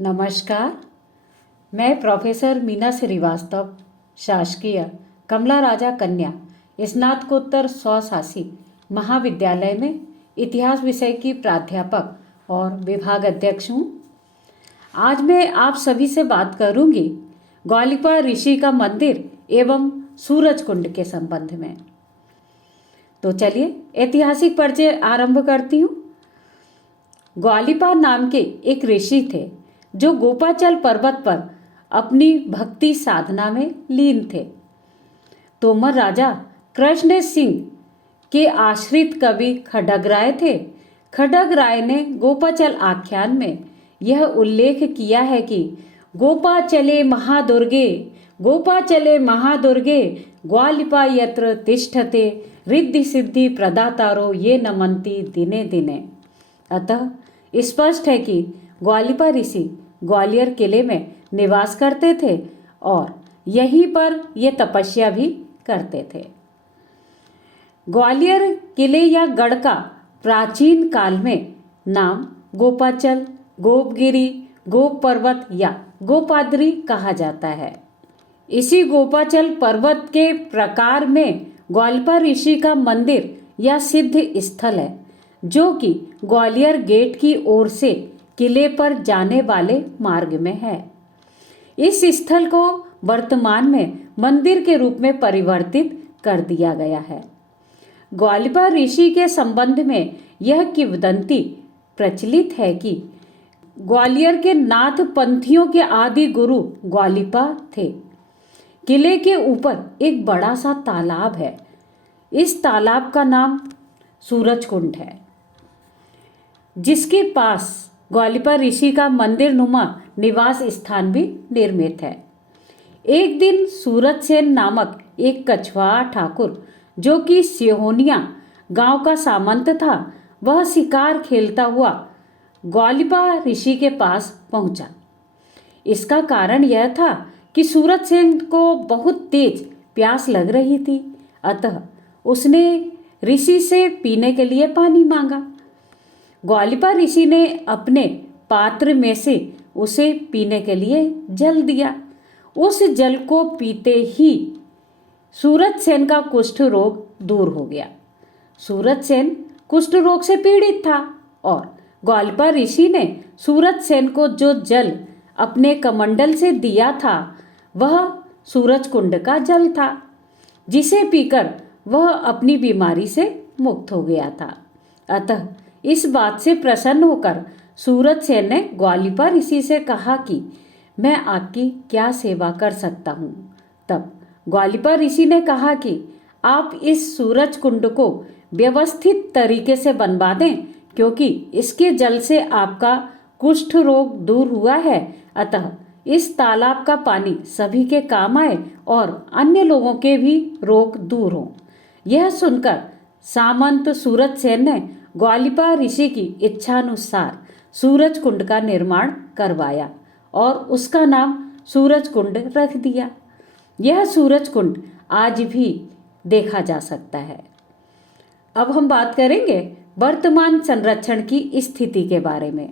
नमस्कार। मैं प्रोफेसर मीना श्रीवास्तव, शासकीय कमला राजा कन्या स्नातकोत्तर स्वशासी महाविद्यालय में इतिहास विषय की प्राध्यापक और विभाग अध्यक्ष हूँ। आज मैं आप सभी से बात करूँगी ग्वालिपा ऋषि का मंदिर एवं सूरज कुंड के संबंध में। तो चलिए ऐतिहासिक परिचय आरंभ करती हूँ। ग्वालिपा नाम के एक ऋषि थे जो गोपाचल पर्वत पर अपनी भक्ति साधना में लीन थे। तोमर राजा कृष्ण सिंह के आश्रित कवि खड्गराय थे। खड्गराय ने गोपाचल आख्यान में यह उल्लेख किया है कि गोपाचले महादुर्गे ग्वालिपा यत्र तिष्ठते रिद्धि सिद्धि प्रदातारो ये नमन्ति दिने दिने। अतः स्पष्ट है कि ग्वालिपा ऋषि ग्वालियर किले में निवास करते थे और यहीं पर ये तपस्या भी करते थे। ग्वालियर किले या गढ़ का प्राचीन काल में नाम गोपाचल, गोपगिरी, गोप पर्वत या गोपाद्री कहा जाता है। इसी गोपाचल पर्वत के प्रकार में ग्वालिपा ऋषि का मंदिर या सिद्ध स्थल है जो कि ग्वालियर गेट की ओर से किले पर जाने वाले मार्ग में है। इस स्थल को वर्तमान में मंदिर के रूप में परिवर्तित कर दिया गया है। ग्वालिपा ऋषि के संबंध में यह किंवदंती प्रचलित है कि ग्वालियर के नाथ पंथियों के आदि गुरु ग्वालिपा थे। किले के ऊपर एक बड़ा सा तालाब है। इस तालाब का नाम सूरज कुंड है, जिसके पास ग्वालिपा ऋषि का मंदिर नुमा निवास स्थान भी निर्मित है। एक दिन सूरज सेन नामक एक कछवाहा ठाकुर जो कि सिहोनिया गांव का सामंत था, वह शिकार खेलता हुआ ग्वालिपा ऋषि के पास पहुंचा। इसका कारण यह था कि सूरज सेन को बहुत तेज प्यास लग रही थी, अतः उसने ऋषि से पीने के लिए पानी मांगा। ग्वालिपा ऋषि ने अपने पात्र में से उसे पीने के लिए जल दिया। उस जल को पीते ही सूरज सेन का कुष्ठ रोग दूर हो गया। सूरज सेन कुष्ठ रोग से पीड़ित था और ग्वालिपा ऋषि ने सूरज सेन को जो जल अपने कमंडल से दिया था वह सूरज कुंड का जल था, जिसे पीकर वह अपनी बीमारी से मुक्त हो गया था। अतः इस बात से प्रसन्न होकर सूरज सेन ने ग्वालिपा ऋषि से कहा कि मैं आपकी क्या सेवा कर सकता हूँ। तब ग्वालिपा ऋषि ने कहा कि आप इस सूरज कुंड को व्यवस्थित तरीके से बनवा दें, क्योंकि इसके जल से आपका कुष्ठ रोग दूर हुआ है। अतः इस तालाब का पानी सभी के काम आए और अन्य लोगों के भी रोग दूर हों। यह सुनकर सामंत सूरज सेन ने ग्वालिपा ऋषि की इच्छानुसार सूरज कुंड का निर्माण करवाया और उसका नाम सूरज कुंड रख दिया। यह सूरज कुंड आज भी देखा जा सकता है। अब हम बात करेंगे वर्तमान संरक्षण की स्थिति के बारे में।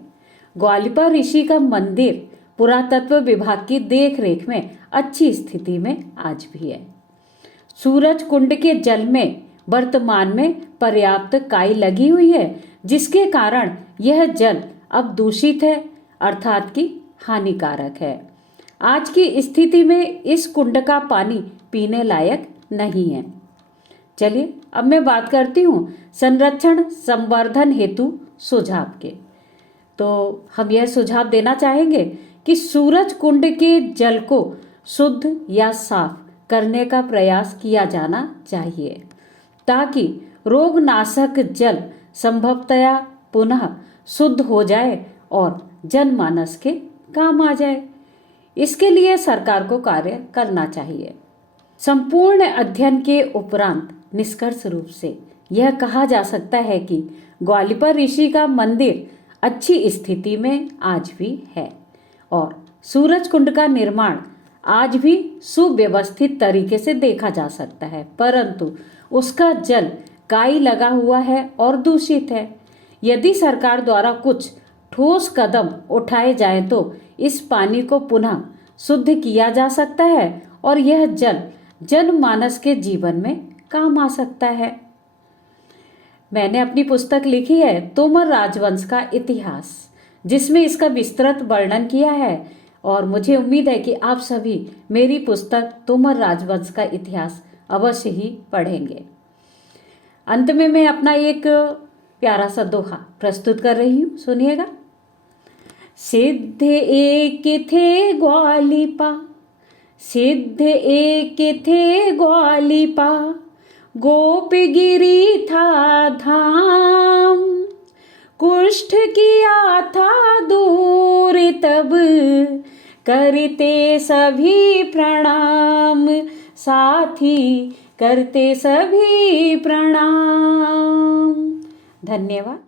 ग्वालिपा ऋषि का मंदिर पुरातत्व विभाग की देखरेख में अच्छी स्थिति में आज भी है। सूरज कुंड के जल में वर्तमान में पर्याप्त काई लगी हुई है, जिसके कारण यह जल अब दूषित है, अर्थात कि हानिकारक है। आज की स्थिति में इस कुंड का पानी पीने लायक नहीं है। चलिए अब मैं बात करती हूँ संरक्षण संवर्धन हेतु सुझाव के। तो हम यह सुझाव देना चाहेंगे कि सूरज कुंड के जल को शुद्ध या साफ करने का प्रयास किया जाना चाहिए, ताकि रोगनाशक जल संभवतया पुनः शुद्ध हो जाए और जनमानस के काम आ जाए। इसके लिए सरकार को कार्य करना चाहिए। संपूर्ण अध्ययन के उपरांत निष्कर्ष रूप से यह कहा जा सकता है कि ग्वालिपा ऋषि का मंदिर अच्छी स्थिति में आज भी है और सूरज कुंड का निर्माण आज भी सुव्यवस्थित तरीके से देखा जा सकता है, परंतु उसका जल काई लगा हुआ है और दूषित है। यदि सरकार द्वारा कुछ ठोस कदम उठाए जाएं तो इस पानी को पुनः शुद्ध किया जा सकता है और यह जल जनमानस के जीवन में काम आ सकता है। मैंने अपनी पुस्तक लिखी है तोमर राजवंश का इतिहास, जिसमें इसका विस्तृत वर्णन किया है और मुझे उम्मीद है कि आप सभी मेरी पुस्तक तोमर राजवंश का इतिहास अवश्य ही पढ़ेंगे। अंत में मैं अपना एक प्यारा सा दोहा प्रस्तुत कर रही हूँ, सुनिएगा। सिद्ध एक थे ग्वालिपा, सिद्ध एक थे ग्वालिपा, गोपगिरी था धाम, कुष्ठ किया था दूर तब, करते सभी प्रणाम, साथी करते सभी प्रणाम। धन्यवाद।